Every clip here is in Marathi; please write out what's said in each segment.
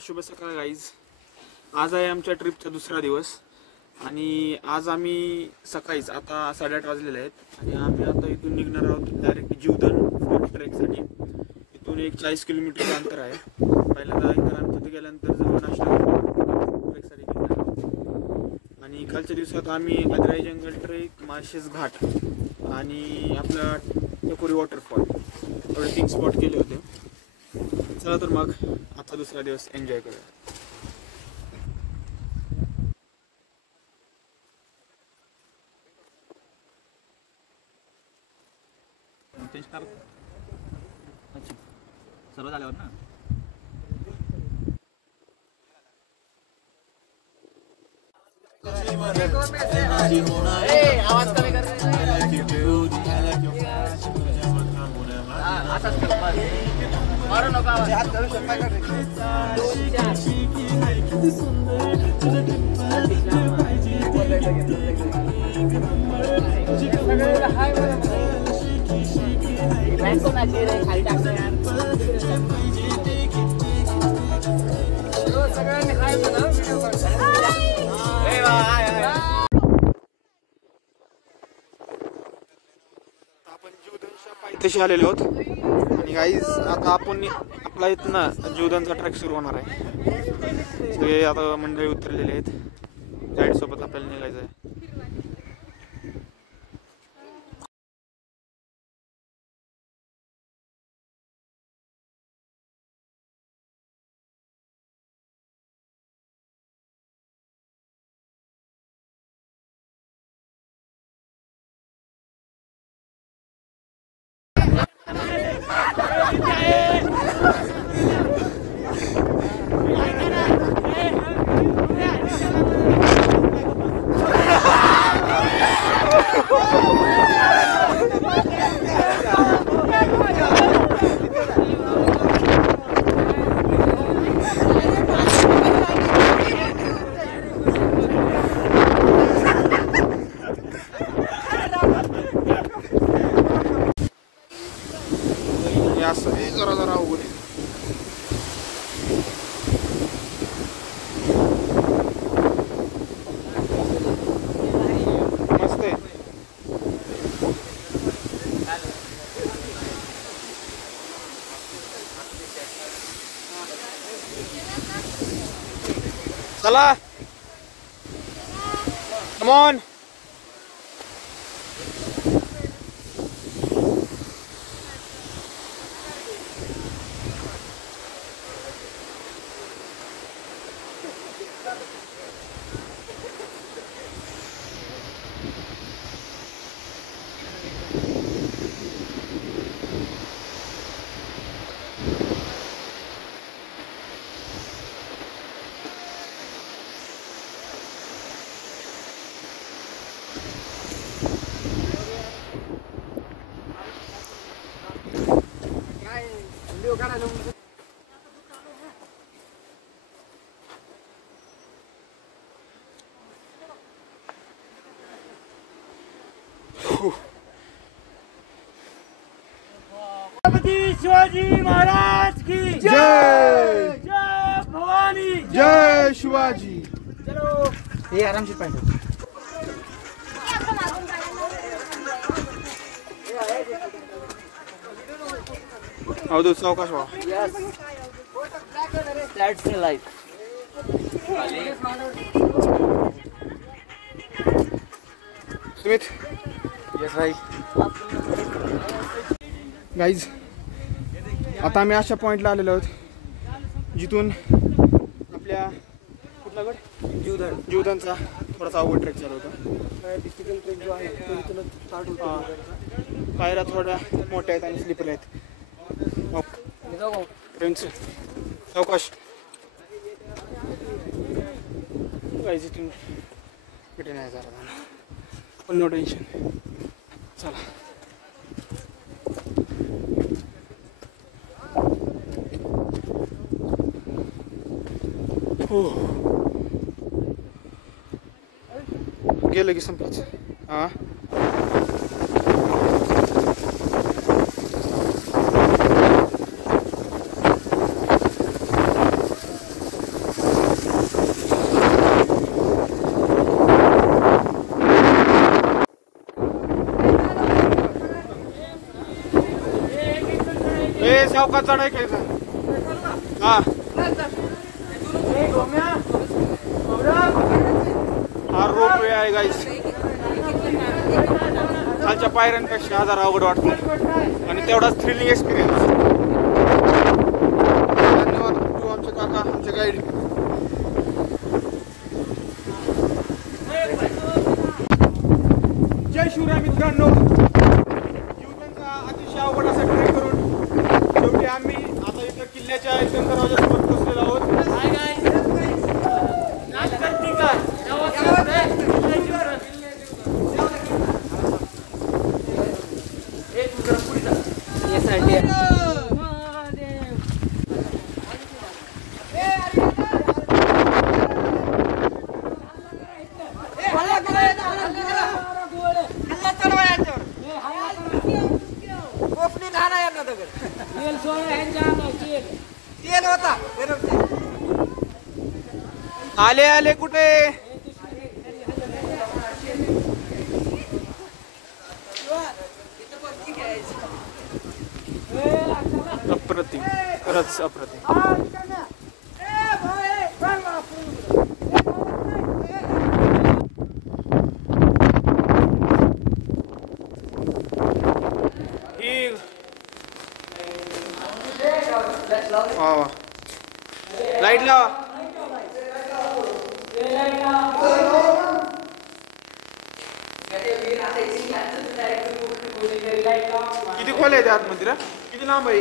शुभ सकाळ गाईज. आज आहे आमच्या ट्रिपचा दुसरा दिवस आणि आज आम्ही सकाळीच आता 8:30 वाजलेले आहेत आणि आम्ही आता इथून निघणार आहोत डायरेक्ट जीवधन ट्रेकसाठी. इथून एक 40 किलोमीटरचं अंतर आहे. पहिल्यांदा तिथे गेल्यानंतर जवळ नाश्ता ट्रेकसाठी निघणार आहोत आणि कालच्या दिवसात आम्ही अद्राई जंगल ट्रेक, माळशेज घाट आणि आपला टकोरी वॉटरफॉल एवढे 3 स्पॉट केले होते. चला तर मग आजचा दुसरा दिवस एन्जॉय करूया. सर्व झाल्यावर ना आवाज कमी कर. मारू नका हात करू शकता का. आपण जीवधनच्या पायथ्याशी आलेलो आहोत आणि गाईज आता आपण आपला इथनं जीवधनचा ट्रेक सुरू होणार आहे. सगळे आता मंडळी उतरलेले आहेत. गाईड सोबत आपल्याला निघायचं आहे. जरा जरा अवघड आहे. मस्त आहे. चला कम ऑन. शिवाजी महाराज की जय. जय भवानी. जय शिवाजी. चलो हे आरामशीर पाहिजे. अवधूत सावकाश व्हा. That's my life. Sumit. Yes, right. Guys आता आम्ही अशा पॉईंटला आलेलो आहोत जिथून आपल्या कुठला गड जीवधनचा थोडासा अवघड ट्रेक चालू होता. डिफिकल्ट ट्रेक जो आहे तो इथूनच स्टार्ट होतो. पायऱ्या थोड्या मोठ्या आहेत आणि स्लिपर आहेत. फ्रेंड्स सावकाश. गाईज इथून कुठे नाही जरा पण नो टेन्शन. चला गेलं की संपलंच. हां सावकाश चढाय खायचा हा हा रोपवे आहे गाईस खालच्या पायऱ्यांपेक्षा हजार अवघड वाटतं आणि तेवढाच थ्रिलिंग एक्सपिरियन्स. धन्यवाद आमचे काका आमचे गाईड. जय शिवराय मित्रांनो. जीवनाचा अतिशय अवघड असा ट्रेक करून शेवटी आम्ही आता इथं किल्ल्याच्या एकदम दरवाजासमोर पोहोचलेलो आहोत. आले आले कुठे अप्रतिम खरंच अप्रतिम. ही लाईट लावा. किती खोल आहे आतमध्ये रे? किती लांब आहे?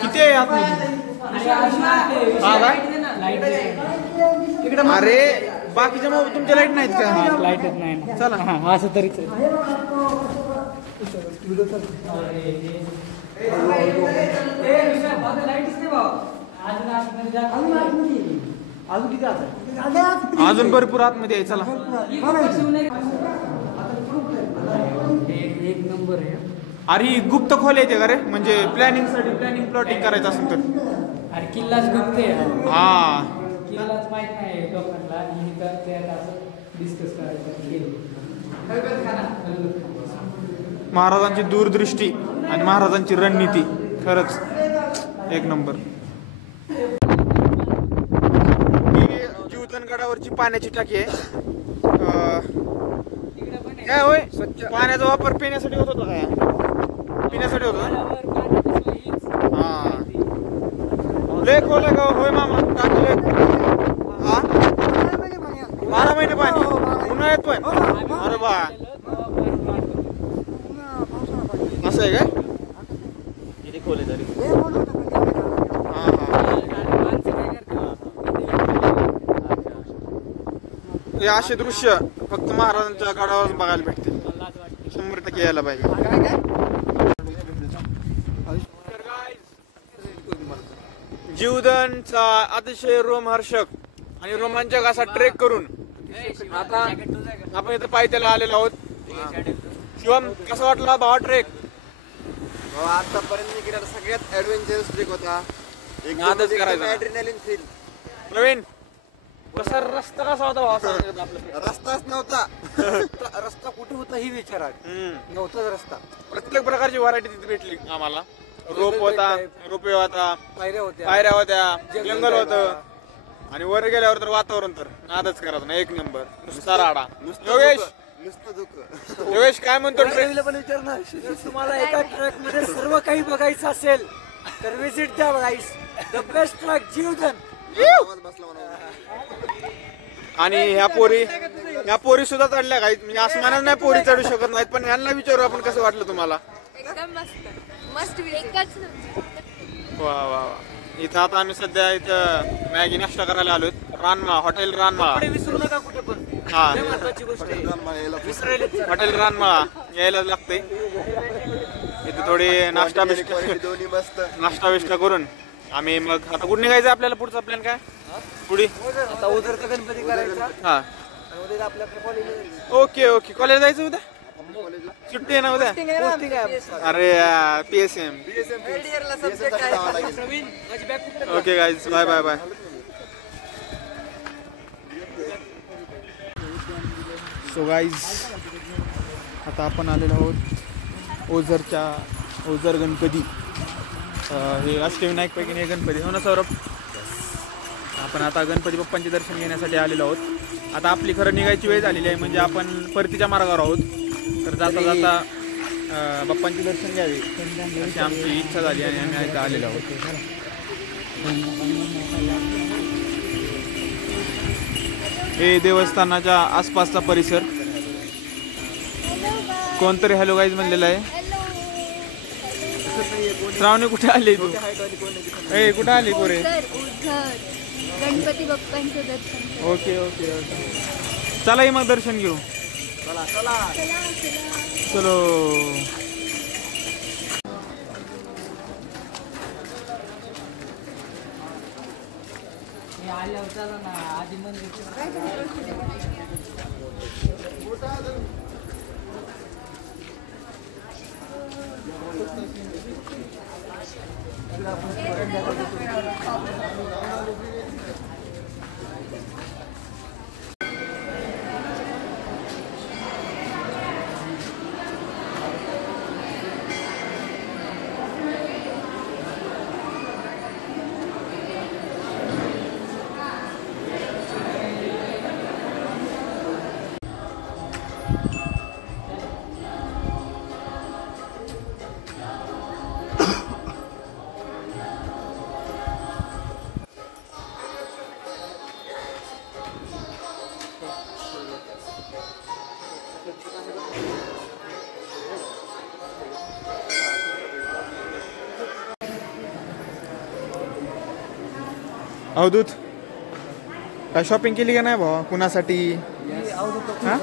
किती आहे आतमध्ये? अरे बाकीच्या मग तुमच्या लाईट नाहीत का? लाईटच नाही. चला असं तरीच अजून भरपूर आतमध्ये आहे. चला एक नंबर आहे. अरे गुप्त खोल येते का रे? म्हणजे प्लॅनिंग प्लॉटिंग करायचं असेल तर. अरे किल्लाच गुप्त आहे. हा किल्लाच माहित नाही लोकांना असं डिस्कस करायचं. महाराजांची दूरदृष्टी आणि महाराजांची रणनीती खरंच एक नंबर. जीवधनगडावरची पाण्याची टाकी आहे. काय होय पाण्याचा वापर पिण्यासाठी होत होता काय? पिण्यासाठी होता हा. लय खोल आहे का होय मामा? टाकी हा 12 महिने पाणी उन्हाळ्यात पण. अरे बा असं आहे काय? किती खोल आहे तरी? हा हे असे दृश्य फक्त महाराजांच्या गडावर बघायला भेटते. 100% यायला पाहिजे. जीवधनचा अतिशय रोमहर्षक आणि रोमांचक असा ट्रेक करून आता आपण इथं पायथ्याला आलेलो आहोत. शिवम कसा वाटला भावा ट्रेक? आतापर्यंत केलेला सगळ्यात ऍडव्हेंचरस ट्रेक होता. नादच करायचा. Adrenaline thrill. प्रवीण कसा रस्ता कसा होता भावा? रस्ताच नव्हता. रस्ता कुठे होता ही विचारा नव्हताच रस्ता. प्रत्येक प्रकारची व्हरायटी तिथे भेटली आम्हाला. रोप होता, रोपवे होता, पायऱ्या होत्या, जंगल होतं आणि वर गेल्यावर तर वातावरण तर नादच करायचं ना. एक नंबर नुसता राडा. योगेश योगेश काय म्हणतो? ट्रेनला पण विचारणार. तुम्हाला एका ट्रॅक मध्ये सर्व काही बघायचं असेल तर विजिट द्या guys. The best track Jivdhan. आणि ह्या पोरी सुद्धा चढल्या काही. म्हणजे आसमानात नाही पोरी चढू शकत नाहीत. पण यांना विचारू आपण कसं वाटलं तुम्हाला? एकदम मस्त मस्त एकच. वा वा वा. इथं आता आम्ही सध्या इथं मॅगी नाश्ता करायला आलोय. रानमाळा हॉटेल रानमाळा. विसरू नका कुठे पण. हा महत्वाची गोष्ट आहे. हॉटेल रानमाळा यायला लागते. इथे थोडी नाश्ता बिष्टा करून आम्ही मग आता कुठे निघायचं आपल्याला? पुढचा प्लॅन काय पुढे? आता उदरचा गणपती करायचा. हा ओके ओके. कॉलेज जायचं उद्या? सुट्टी आहे ना उद्या? अरे PSM. Okay guys bye bye bye. So guys आता आपण आलेलो आहोत ओझर गणपती. हे अष्टविनायकपैकी हे गणपती हो ना सौरभ. आपण आता गणपती बाप्पांचे दर्शन घेण्यासाठी आलेलो आहोत. आता आपली खरं निघायची वेळ झालेली आहे, म्हणजे आपण परतीच्या मार्गावर आहोत. तर जाता जाता बाप्पांचे दर्शन घ्यावे अशी आमची इच्छा झाली आणि आम्ही इथं आलेलो आहोत. हे देवस्थानाच्या आसपासचा परिसर. कोणतरी हॅलो गाईज म्हणलेलं आहे. श्रावणी कुठे आली तू? ए कुठे आली पोरे? गणपती बाप्पांचं दर्शन. ओके ओके ओके चला मग दर्शन घेऊ. चलो अवधूत काय शॉपिंग केली का नाही भावा कुणासाठी? हा?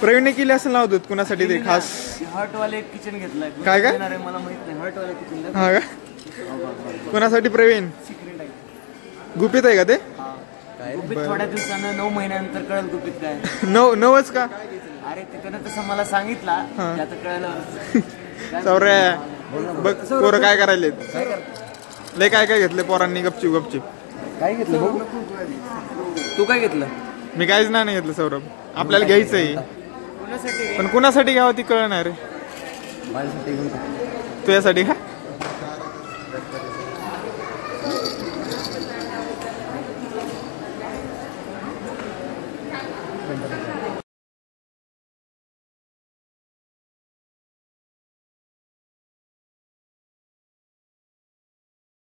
प्रवीणने केली असेल ना अवधूत कुणासाठी ते खास? हॉटवाले किचन घेतलाय. काय काय? मला माहित नाही. हॉटवाले किचन हा का? कुणासाठी प्रवीण? सिक्रेट आहे. गुपित आहे का ते? गुपित थोड्या दिवसानं 9 महिन्यानंतर कळेल गुपित काय. नवच का? अरे त्यानं तसं मला सांगितला आता कळलं. सौर्या बघ पोरं काय करायले. लय काय काय घेतले पोरांनी गपचिप. काय घेतलं बघू. तू काय घेतलं? मी काहीच नाही घेतलं सौरभ. आपल्याला घ्यायचंय पण कुणासाठी घ्यावं ती कळणार रे. तुझ्यासाठी का?